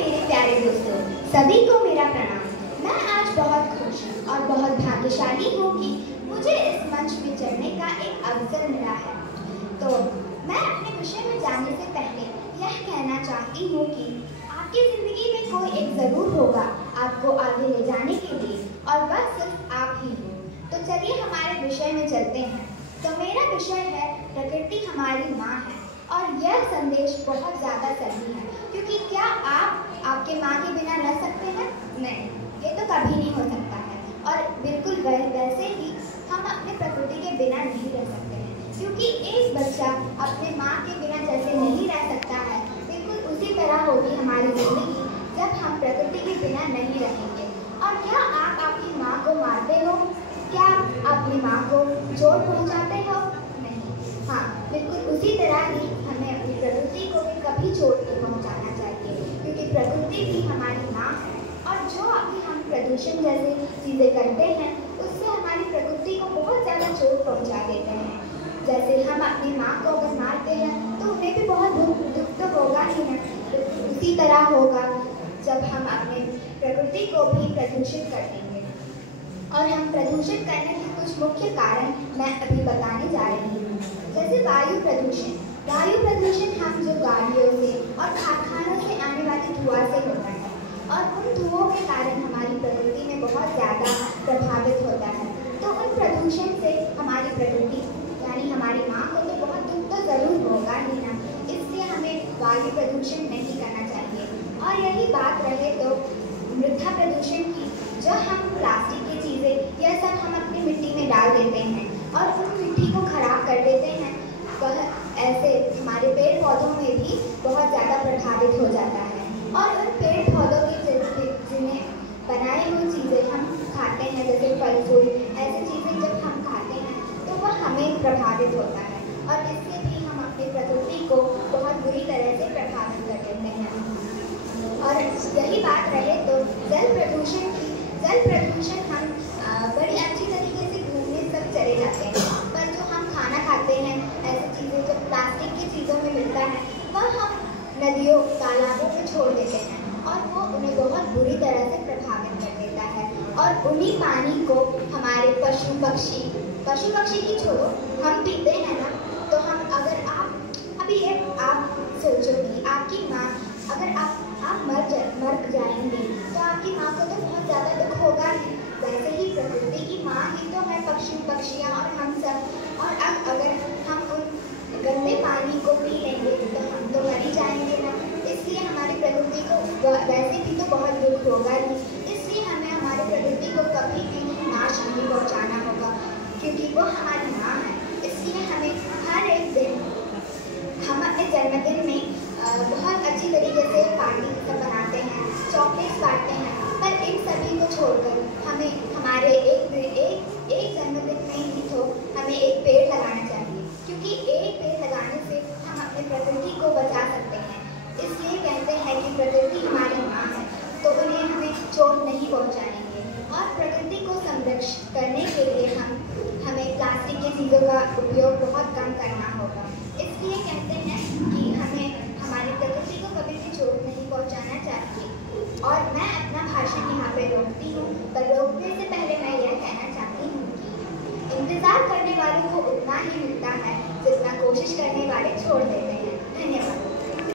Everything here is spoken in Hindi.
मेरे प्यारे दोस्तों, सभी को मेरा प्रणाम। मैं आज बहुत खुश और बहुत भाग्यशाली हूँ कि मुझे इस मंच में चढ़ने का एक अवसर मिला है। तो मैं अपने विषय में जाने से पहले यह कहना चाहती हूँ कि आपकी ज़िंदगी में कोई एक ज़रूर होगा आपको आगे ले जाने के लिए, और वह सिर्फ आप ही हो। तो चलिए हमारे विषय में चलते हैं। तो मेरा विषय है प्रकृति हमारी माँ है, और यह संदेश बहुत ज़्यादा सही है, क्योंकि क्या आप आपके माँ के बिना रह सकते हैं? नहीं, ये तो कभी नहीं हो सकता है। और बिल्कुल वैसे ही हम अपने प्रकृति के बिना नहीं रह सकते हैं, क्योंकि एक बच्चा अपने माँ के बिना जैसे नहीं रह सकता है, बिल्कुल उसी तरह होगी हमारी ज़िंदगी जब हम प्रकृति के बिना नहीं रहेंगे। और क्या आप आपकी माँ को मारते हो? क्या अपनी माँ को चोट पहुँचाते हो? नहीं। हाँ, बिल्कुल उसी तरह ही हमें अपनी प्रकृति को भी कभी चोट नहीं पहुँचाना चाहिए, क्योंकि प्रकृति भी हमारी माँ है। और जो अभी हम प्रदूषण जैसी चीज़ें करते हैं, उससे हमारी प्रकृति को बहुत ज़्यादा चोट पहुँचा देते हैं। जैसे हम अपनी माँ को अगर मारते हैं तो उन्हें भी बहुत दुख तो होगा ही ना। उसी तरह होगा जब हम अपने प्रकृति को भी प्रदूषित कर देंगे। और हम प्रदूषित करने के कुछ मुख्य कारण मैं अभी बताने जा रही हूँ। जैसे वायु प्रदूषण। वायु प्रदूषण हम जो गाड़ियों से और कारखानों से आने वाले धुआं से होता है, और उन धुओं के कारण हमारी प्रकृति में बहुत ज़्यादा प्रभावित होता है। तो उन प्रदूषण से हमारी प्रकृति यानी हमारी माँ को तो बहुत दुख तो ज़रूर होगा ही ना। इसलिए हमें वायु प्रदूषण नहीं करना चाहिए। और यही बात रहे तो मृदा प्रदूषण की, जो हम प्लास्टिक की चीज़ें यह सब हम अपनी मिट्टी में डाल देते हैं और उन मिट्टी को खराब कर देते हैं, वह ऐसे हमारे पेड़ पौधों में भी बहुत ज़्यादा प्रभावित हो जाता है। और उन पेड़ पौधों की जिन्हें बनाई हुई चीज़ें हम खाते हैं, जैसे फल फूल, ऐसी चीज़ें जब हम खाते हैं तो वह हमें प्रभावित होता है, और इससे भी हम अपनी प्रकृति को बहुत बुरी तरह से प्रभावित कर देते हैं। और यही बात रहे तो जल प्रदूषण की। जल प्रदूषण हम बड़ी अच्छी तरीके से घूमने सब चले जाते हैं, पर जो हम खाना खाते हैं, ऐसी चीज़ें जो प्लास्टिक की चीज़ों में मिलता है, वह हम नदियों तालाबों में छोड़ देते हैं, और वो उन्हें बहुत बुरी तरह से प्रभावित कर देता है। और उन्हीं पानी को हमारे पशु पक्षी की छोड़ो, हम पीते हैं ना। तो हम अगर आप अभी आप सोचो कि आपकी माँ, अगर आप मर जाएंगे तो आपकी माँ को तो बहुत ज़्यादा दुख होगा ही। वैसे ही प्रकृति की माँ ही तो है पक्षियाँ और हम सब। और अब अगर हम उन गंदे पानी को पी लेंगे तो हम तो मर ही जाएंगे ना। इसलिए हमारी प्रकृति को वैसे भी तो बहुत दुख होगा ही। इसलिए हमें हमारी प्रकृति को कभी भी नाश नहीं पहुँचाना होगा, क्योंकि वो हमारी माँ है। इसलिए हमें हर एक दिन, हम अपने जन्मदिन में बहुत अच्छी तरीके से पार्टी सब बनाते हैं, चॉकलेट्स बांटते हैं, पर इन सभी को छोड़कर हमें हमारे एक जन्मदिन में ही तो हमें एक पेड़ लगाना चाहिए, क्योंकि एक पेड़ लगाने से हम अपने प्रकृति को बचा सकते हैं। इसलिए कहते हैं कि प्रकृति हमारी माँ है, तो उन्हें हमें चोट नहीं पहुँचाएंगे। और प्रकृति को संरक्षित करने के लिए हमें प्लास्टिक की चीज़ों का उपयोग बहुत कम करना होगा। इसलिए कहते हैं कि हमें हमारी प्रकृति को कभी भी चोट नहीं पहुंचाना चाहिए। और मैं अपना भाषण यहाँ पे रोकती हूँ, पर रोकने से पहले मैं यह कहना चाहती हूँ कि इंतज़ार करने वालों को उतना ही मिलता है जितना कोशिश करने वाले छोड़ देते हैं।